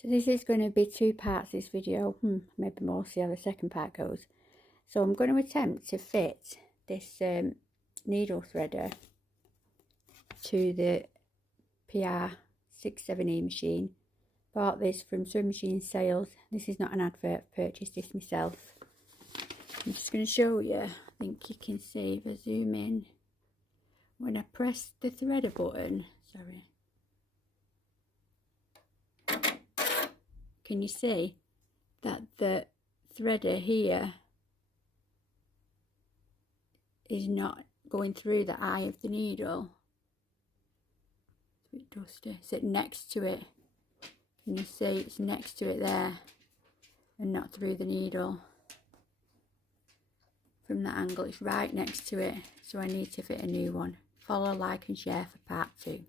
So this is going to be 2 parts, this video, maybe more, see how the second part goes. So I'm going to attempt to fit this needle threader to the pr670e machine. Bought this from Sewing Machine Sales. This is not an advert, I've purchased this myself. I'm just going to show you, I think you can see if I zoom in. When I press the threader button, can you see that the threader here is not going through the eye of the needle? It's a bit dusty. It's next to it. Can you see it's next to it there and not through the needle? From that angle, it's right next to it, so I need to fit a new one. Follow, like and share for part 2.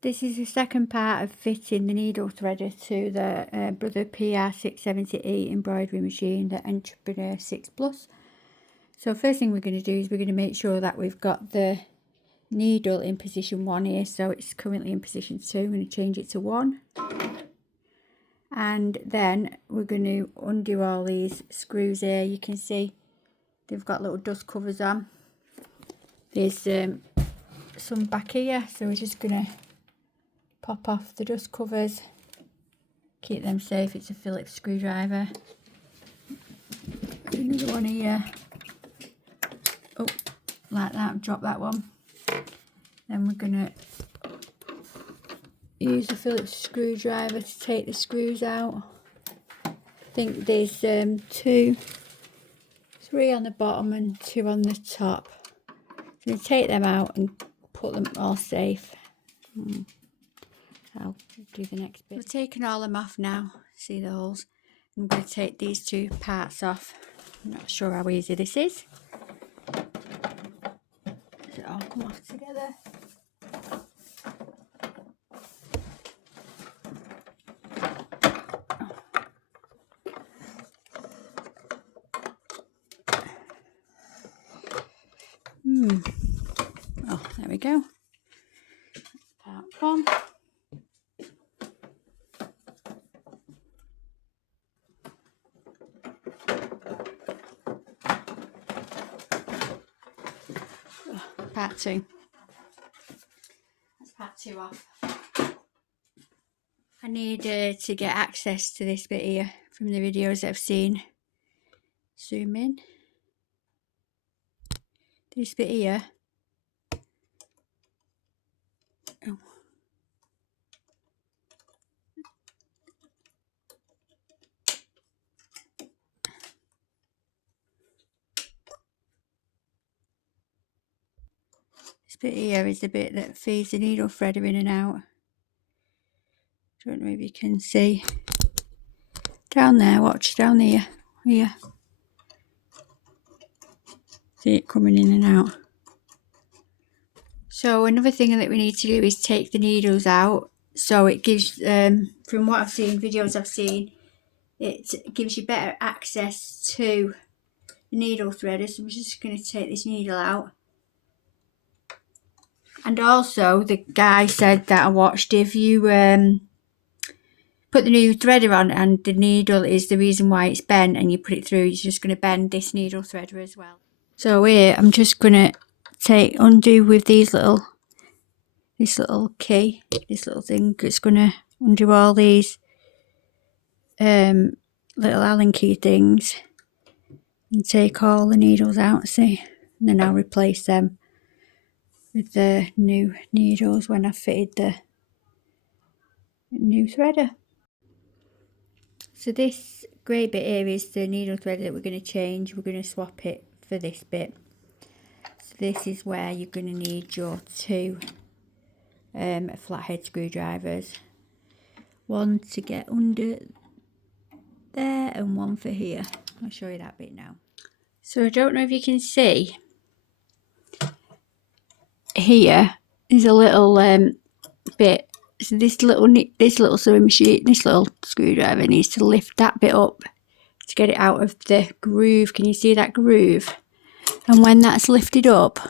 This is the second part of fitting the needle threader to the Brother pr670e embroidery machine, the Entrepreneur 6 Plus. So first thing we're going to do is we're going to make sure that we've got the needle in position 1 here. So it's currently in position 2. I'm going to change it to 1. And then we're going to undo all these screws here. You can see they've got little dust covers on. There's some back here, so we're just going to pop off the dust covers, keep them safe. It's a Phillips screwdriver. Another one here. Oh, like that, drop that one. Then we're going to use a Phillips screwdriver to take the screws out. I think there's 3 on the bottom and 2 on the top. So we take them out and put them all safe. I'll do the next bit. We've taken all them off now. See the holes? I'm going to take these 2 parts off. I'm not sure how easy this is. Does it all come off together? Oh, there we go. Part 1. Part 2. That's part 2 off. I need to get access to this bit here from the videos that I've seen. Zoom in. This bit here. Oh. This bit here is the bit that feeds the needle threader in and out. Don't know if you can see. Down there, watch down here. Here. See it coming in and out. So another thing that we need to do is take the needles out. So it gives, from what I've seen, videos I've seen, it gives you better access to the needle threader. So I'm just going to take this needle out. And also, the guy said that I watched, if you put the new threader on and the needle is the reason why it's bent and you put it through, you're just going to bend this needle threader as well. So here, I'm just going to undo with this little key, this little thing. It's going to undo all these little Allen key things and take all the needles out, see? And then I'll replace them with the new needles when I've fitted the new threader. So this grey bit here is the needle threader that we're going to change. We're going to swap it for this bit. So this is where you're going to need your 2 flathead screwdrivers. One to get under there and one for here. I'll show you that bit now. So I don't know if you can see. Here is a little bit. So this little sewing machine, this little screwdriver needs to lift that bit up to get it out of the groove. Can you see that groove? And when that's lifted up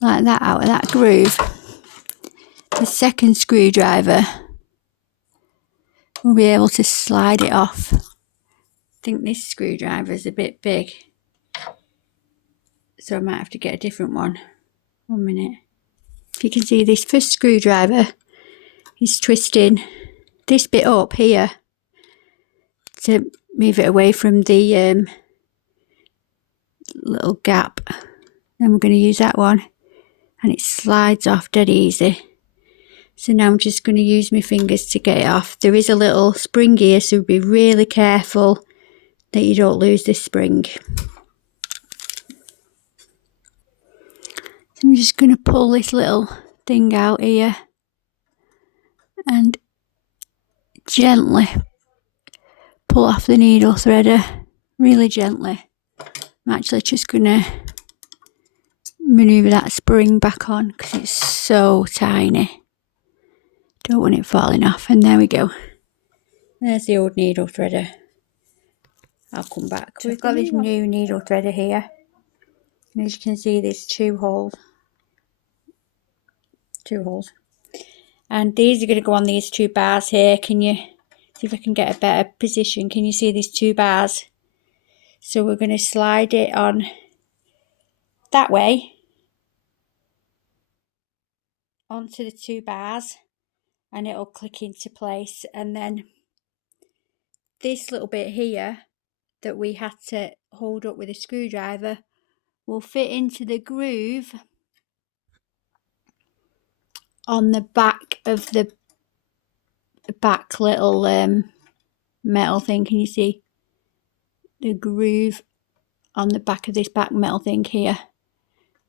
like that out of that groove, the second screwdriver, we'll be able to slide it off. I think this screwdriver is a bit big, so I might have to get a different one. 1 minute. If you can see, this first screwdriver is twisting this bit up here to move it away from the little gap. Then we're going to use that one, and it slides off dead easy. So now I'm just going to use my fingers to get it off. There is a little spring here, so be really careful that you don't lose this spring. So I'm just going to pull this little thing out here and gently pull off the needle threader, really gently. I'm actually just going to manoeuvre that spring back on because it's so tiny. Don't want it falling off, and there we go. There's the old needle threader. I'll come back. We've got this new needle threader here, and as you can see, there's two holes, and these are going to go on these two bars here. Can you see if I can get a better position? Can you see these two bars? So we're going to slide it on that way onto the two bars, and it'll click into place. And then this little bit here that we had to hold up with a screwdriver will fit into the groove on the back of the back little metal thing. Can you see the groove on the back of this back metal thing here?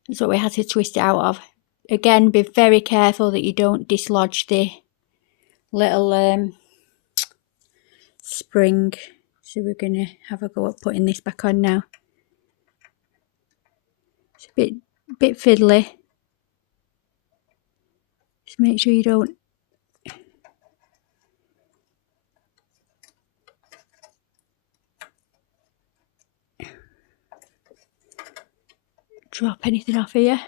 That's what we had to twist it out of. Again, be very careful that you don't dislodge the little spring. So we're going to have a go at putting this back on now. It's a bit fiddly. Just make sure you don't drop anything off here.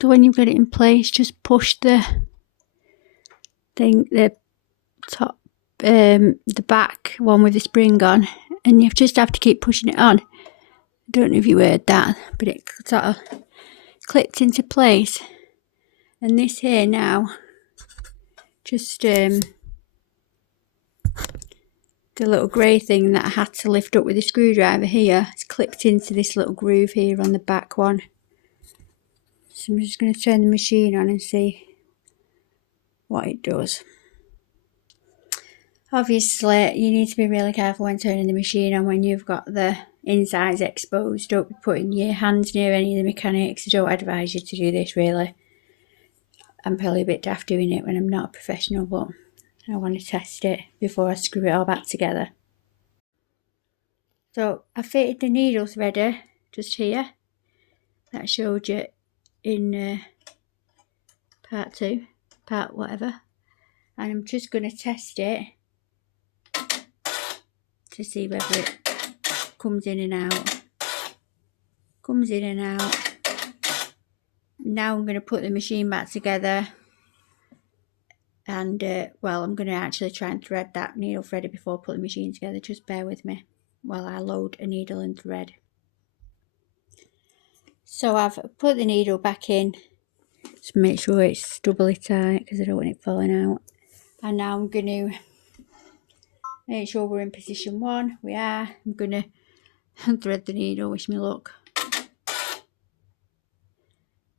So when you've got it in place, just push the thing, the top, the back one with the spring on, and you just have to keep pushing it on. I don't know if you heard that, but it sort of clipped into place. And this here now, just the little grey thing that I had to lift up with the screwdriver here, it's clipped into this little groove here on the back one. So I'm just going to turn the machine on and see what it does. Obviously, you need to be really careful when turning the machine on when you've got the insides exposed. Don't be putting your hands near any of the mechanics. I don't advise you to do this, really. I'm probably a bit daft doing it when I'm not a professional, but I want to test it before I screw it all back together. So I fitted the needle threader just here that I showed you in part 2, part whatever, and I'm just going to test it to see whether it comes in and out. Comes in and out. Now I'm going to put the machine back together, and well, I'm going to actually try and thread that needle threader before I put the machine together. Just bear with me while I load a needle and thread. So I've put the needle back in, just make sure it's doubly tight because I don't want it falling out. And now I'm going to make sure we're in position 1. We are. I'm going to thread the needle, wish me luck.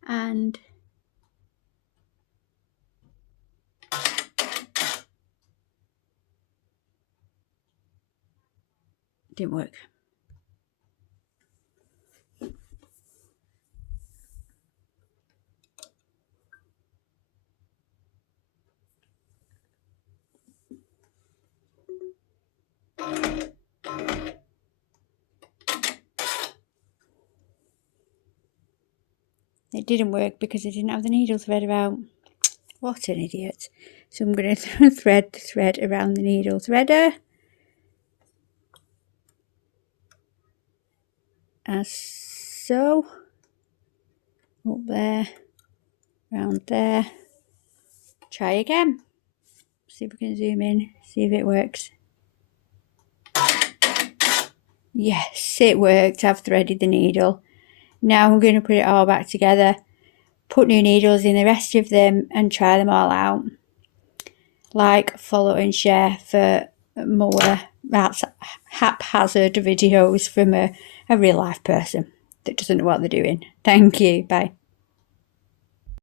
And it didn't work. It didn't work because I didn't have the needle thread out. What an idiot. So I'm going to thread the thread around the needle threader. As so. up there, around there. Try again. See if we can zoom in, see if it works. Yes, it worked. I've threaded the needle. Now I'm going to put it all back together, put new needles in the rest of them and try them all out. Like, follow and share for more haphazard videos from a real life person that doesn't know what they're doing. Thank you. Bye.